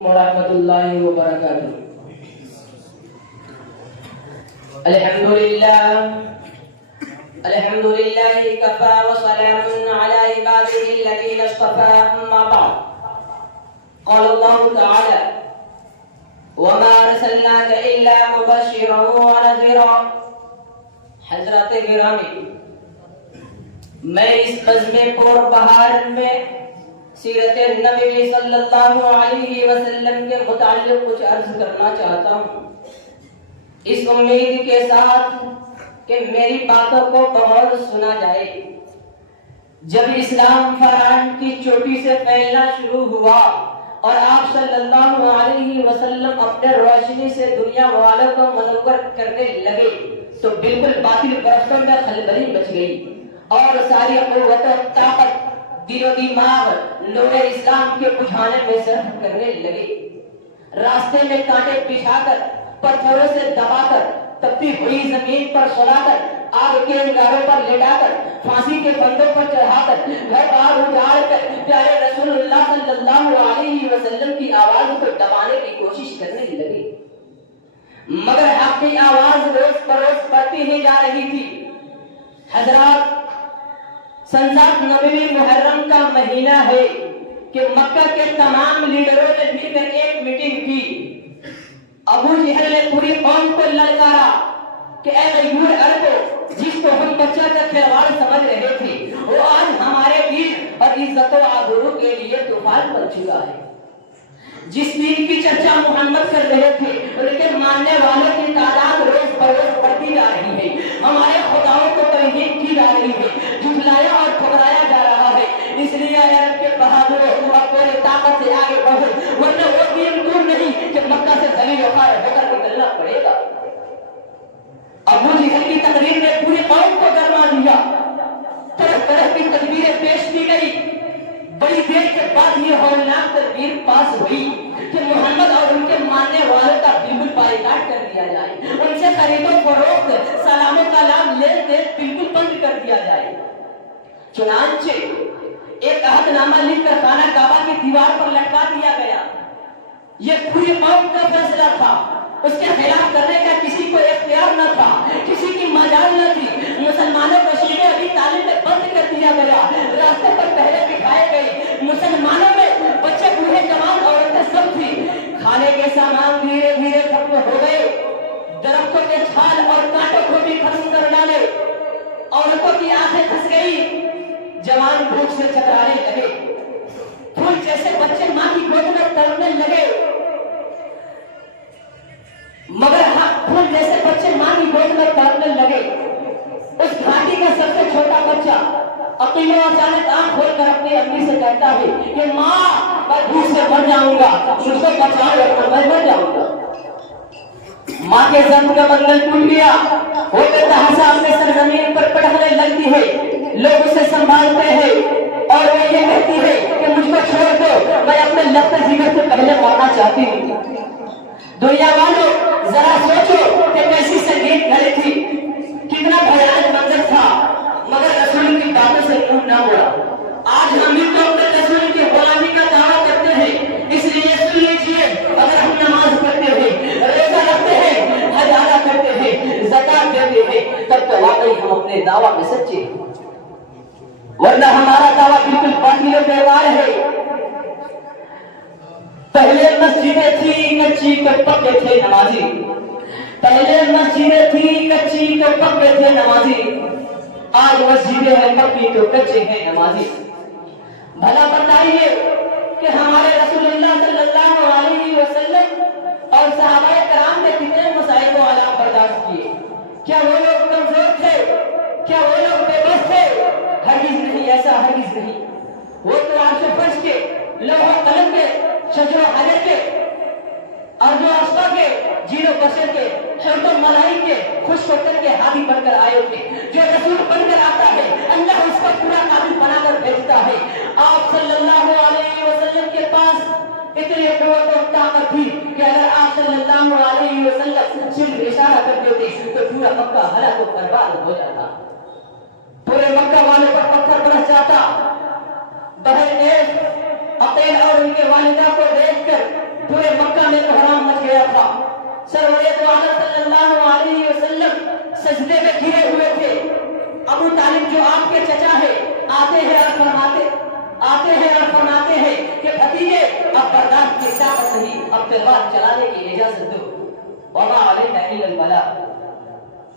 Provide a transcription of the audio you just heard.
warahmatullahi wabarakatuh. Alhamdulillahi kafa wa salamun ala ibadihi alladhina istafa, amma ba'd. Qala Allah ta'ala wa ma arsalnaka illa mubashiran wa nadhira. حضرات گرامی، میں اس بزم پر بہار میں سیرت نبی صلی اللہ علیہ وسلم کے متعلق کچھ عرض کرنا چاہتا ہوں، اس امید کے ساتھ کہ میری باتوں کو بغور سنا جائے۔ جب اسلام فرعون کی چوٹی سے پھیلنا شروع ہوا اور آپ صلی اللہ علیہ وسلم اپنے روشنی سے دنیا والوں کو منور کرنے لگے تو بالکل باطل پرستوں میں خلبلی مچ گئی اور ساری قوت و طاقت دل و دماغ نور اسلام کے بجھانے میں صرف کرنے لگے۔ راستے میں کانٹے بچھا کر، پتھروں سے دبا کر، تپتی ہوئی زمین پر سلا کر، آگ کے انگاروں پر لٹا کر، پھانسی کے بندوں پر چڑھا کر، گھر بار اجاڑ کر پیارے رسول اللہ صلی اللہ علیہ وسلم کی آواز کو دبانے کی کوشش کرنے لگے، مگر حق کی آواز روز بروز بڑھتی ہی جا رہی تھی۔ حضرات، سنسات نبوی محرم کا مہینہ ہے کہ مکہ کے تمام لیڈروں نے مل کر ایک میٹنگ کی۔ ابو جہل نے پوری قوم کو للکارا کہ اے غیور عربو، جس کو ہم بچہ کا کھلواڑ سمجھ رہے تھے وہ آج ہمارے دین اور عزت و آبرو کے لیے طوفان بن چکا ہے۔ جس دین کی چرچا محمد کر رہے تھے ان کے ماننے والوں کی تعداد روز بروز بڑھتی جا رہی ہے، ہمارے خداؤں کو توہین کی جا رہی ہے، جھٹلایا اور ٹھکرایا جا رہا ہے۔ اس لیے عرب کے بہادروں اپنی طاقت سے آگے بڑھو، ورنہ وہ دین دور نہیں کہ مکہ سے ذلیل و خوار ہو کر نکلنا پڑے گا۔ ابو جہل کی تقریر نے پوری قوم کو گرما دیا، طرح طرح کی تدبیریں پیش کی گئی۔ بڑی دیر کے بعد یہ ہولناک تدبیر پاس ہوئی کہ محمد اور ان کے ماننے والوں کا بالکل بائیکاٹ کر دیا جائے، ان سے خرید و فروخت، سلام و کلام، لین دین بالکل بند کر دیا جائے۔ چنانچہ ایک عہد نامہ لکھ کر خانہ کعبہ کی دیوار پر لٹکا دیا گیا۔ یہ پوری قوم کا فیصلہ تھا، اس کے خلاف کرنے کا کسی کو اختیار نہ تھا، کسی کی مجال نہ تھی۔ مسلمانوں کو شیعہ ابھی تعلیم میں بند کر دیا گیا، راستے پر پہرے بٹھائے گئے۔ مسلمانوں میں بچے، بوڑھے، جوان، عورتیں سب تھی۔ کھانے کے سامان دھیرے دھیرے ختم ہو گئے، درختوں کے چھال اور کانٹوں کو بھی ختم کر ڈالے، عورتوں کی آنکھیں پھنس گئی، جوان بھوک سے چکرانے لگے، پھول جیسے بچے ماں کی گود میں تڑپنے لگے، مگر پھول جیسے بچے ماں کی گود میں تڑپنے لگے۔ اس گھاٹی کا سب سے چھوٹا بچہ عقیل اچانک آنکھ کھول کر اپنی امی سے کہتا ہے کہ ماں، میں بھوک سے مر جاؤں گا، مجھ کو بچاؤ ورنہ میں مر جاؤں گا۔ ماں کے ضرب کا بندھن ٹوٹ گیا، وہ بے تحاشا اپنے سرزمین پر پٹکنے لگتی ہے، لوگ اسے سنبھالتے ہیں اور وہ یہ کہتی ہے کہ مجھ کو چھوڑ دو، میں اپنے لخت جگر سے پہلے مرنا چاہتی ہوں۔ دنیا والوں، ذرا سوچو کہ کیسی سنگین گھڑی تھی، کتنا بھیانک منظر تھا، مگر رسول کی باتوں سے منہ نہ موڑا۔ آج ہم بھی تو اپنے رسول کی غلامی کا دعویٰ کرتے ہیں، اس لیے سن لیجیے، اگر ہم نماز پڑھتے ہیں، روزہ رکھتے ہیں، حج ادا کرتے ہیں، زکات دیتے ہیں، تب تو واقعی ہم اپنے دعویٰ میں سچے ہیں، ورنہ ہمارا دعویٰ بالکل باطل و بیکار ہے۔ پہلے مسجدیں تھی کچی تو پکے تھے نمازی، پہلے مسجدیں تھی کچی تو پکے تھے نمازی، آج مسجدیں ہیں پکی تو کچے ہیں نمازی۔ بھلا بتائیے کہ ہمارے رسول اللہ صلی اللہ علیہ وسلم اور صحابہ کرام نے کتنے مصائب و آلام برداشت کیے؟ کیا وہ لوگ کمزور تھے؟ کیا وہ لوگ بے بس تھے؟ ہرگز نہیں، ایسا ہرگز نہیں۔ وہ تو عرش فرش کے، لوح و قلم کے، شجر و حجر کے، ارض و اشبا کے، جین و بشر کے، حرم و ملائک کے، خوش ہو کر کے ہادی بن کر آئے تھے۔ جو رسول بن کر آتا ہے اللہ اس کو پورا قابل بنا کر بھیجتا ہے۔ آپ صلی اللہ علیہ وسلم کے پاس اتنی قوت و طاقت تھی کہ اگر آپ صلی اللہ علیہ وسلم صرف اشارہ کر دیتے تو پورا مکہ ہلاک و برباد ہو جاتا، پورے مکہ والوں پر پتھر برس جاتا۔ بہرکیف عقیل اور ان کے والدہ کو دیکھ کر پورے مکہ میں حرام مچ گیا تھا. سرور دو عالم صلی اللہ علیہ وسلم سجدے میں گرے ہوئے تھے. ابو طالب جو آپ کے چچا ہے آتے ہیں اور فرماتے ہیں کہ بھتیجے اب برداشت کی طاقت نہیں, اب تلوار چلانے کی اجازت دو. وما علیک الا البلاغ.